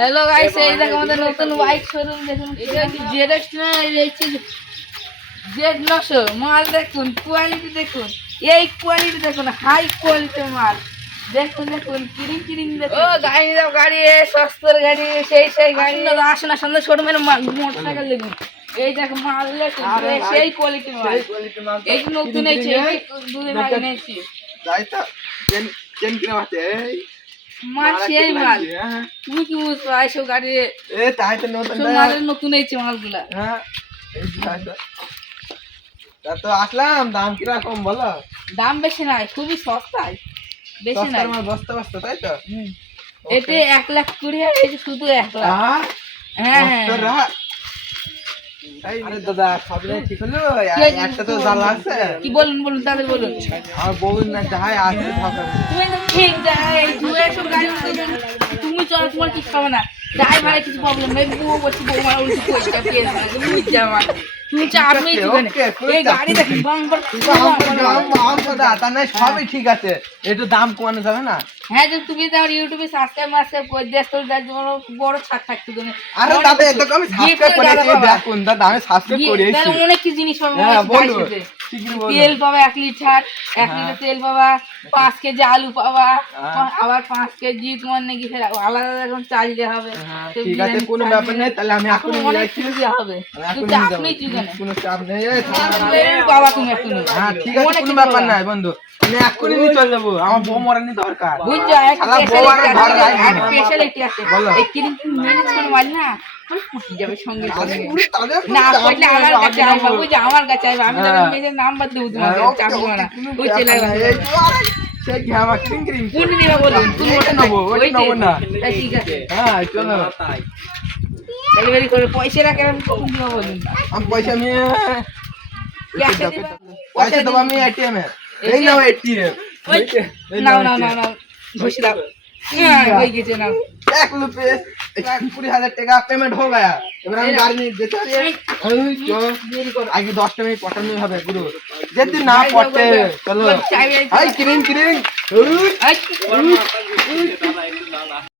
Hello guys, এই দেখো আমাদের নতুন বাইক শোরুম। দেখুন এটা কি জেডএক্স না, এই জেড লসো মাল। দেখুন কোয়ালিটি, দেখুন এই কোয়ালিটি, দেখুন হাই কোয়ালিটির মাল। দেখুন দেখুন কিরিং কিরিং দেখুন। ও গাড়ি দাও, গাড়ি সস্তার গাড়ি, সেই গাড়ি দাদা। আসুন না, সামনে শোরুমের মাল মোটরসাইকেল দেখুন। এই দেখো মাল দেখুন, সেই কোয়ালিটির মাল। এই নতুন এইছে, দুদিন আগে নিয়েছি। তাই তো চেন চেন কিনা মাতে এই মাল সেই মাল। তুমি কি বুঝছো এইসব গাড়ি? এ তাই তো নতুন সব মালের নতুন এইছে মালগুলা। হ্যাঁ এই তাই তো। তা তো আসলাম, দাম কিরকম বলো? দাম বেশি নাই, খুবই সস্তায়, বেশি নাই। সস্তার মাল বস্তা বস্তা, তাই তো? এটা 1,20,000, এটা শুধু 1,00,000। হ্যাঁ হ্যাঁ। আরে দাদা সব ঠিক হলো? একটা তো জাল আছে। কি বলুন বলুন, তাদের বলুন। আমার বউ না যাই আসতে থাকবে। তুমি তো ঠিক যাই, তুমি এসব গাড়ি তুমি চলো, তোমার কিছু হবে না। ড্রাইভারের কিছু প্রবলেম নেই, বউ বলছি বউ মারা উল্টো পয়সা পেয়ে যাবে, তুমি বুঝ যাও। তুমি চাপ নেই, এই গাড়ি দেখি বাম্পার দাদা না, সবই ঠিক আছে, একটু দাম কমানো যাবে না? হ্যাঁ, যে তুমি তো আমার ইউটিউবে সাবস্ক্রাইব করে দিস, তোর যার জন্য বড় ছাড় থাকতো তুমি। আরে দাদা এটা তো আমি সাবস্ক্রাইব করেছি, দেখুন দাদা আমি সাবস্ক্রাইব করেছি। অনেক কি জিনিস পাবে। হ্যাঁ বলুন, তেল পাবা 1 লিটার, 1 লিটার তেল পাবা, 5 কেজি আলু পাবা, আবার 5 কেজি তোমার নাকি আলাদা এখন চাল দেওয়া হবে। ঠিক আছে, কোনো ব্যাপার নেই, তাহলে আমি এখন অনেক কিছু দেওয়া হবে। চাপ নেই, কোনো চাপ নেই। বাবা তুমি এখন হ্যাঁ ঠিক আছে, কোনো ব্যাপার নাই বন্ধু, আমি এক্ষুনি নিয়ে চলে যাবো, আমার বউ মরানি দরকার। বুঝছো, স্পেশালিটি আছে এই কিরিং ম্যানেজ করে মাল না, পুষি যাবে সঙ্গে সঙ্গে। না পড়লে আমার কাছে আইবা, বুঝছো, আমার কাছে আইবা, আমি তাহলে মেয়েদের নাম্বার দেবো তোমাকে, চাপ নিও না। ওই চলে আসবে সেই ঘামা কিরিং কিরিং কোন নিবা বলুন, তুমি ওটা নেবো, ওইটা নেবো না। ঠিক আছে, হ্যাঁ চলো ডেলিভারি করে পয়সা রাখেন, আমি কখন দিবা বলুন। আমি পয়সা নিয়ে পয়সা দেবো আমি এটিএম এ। এই নাও এটিএম। নাও নাও নাও নাও, ঘুষি দাও। হ্যাঁ হয়ে গেছে, নাও। 1,20,000 টাকা পেমেন্ট हो गया। এবার আমি গাড়ি নিয়ে যেতে হবে। আগে 10টা মিনিট পটানো হবে গুরু, যদি না পটে চলো। হাই কিরিং কিরিং।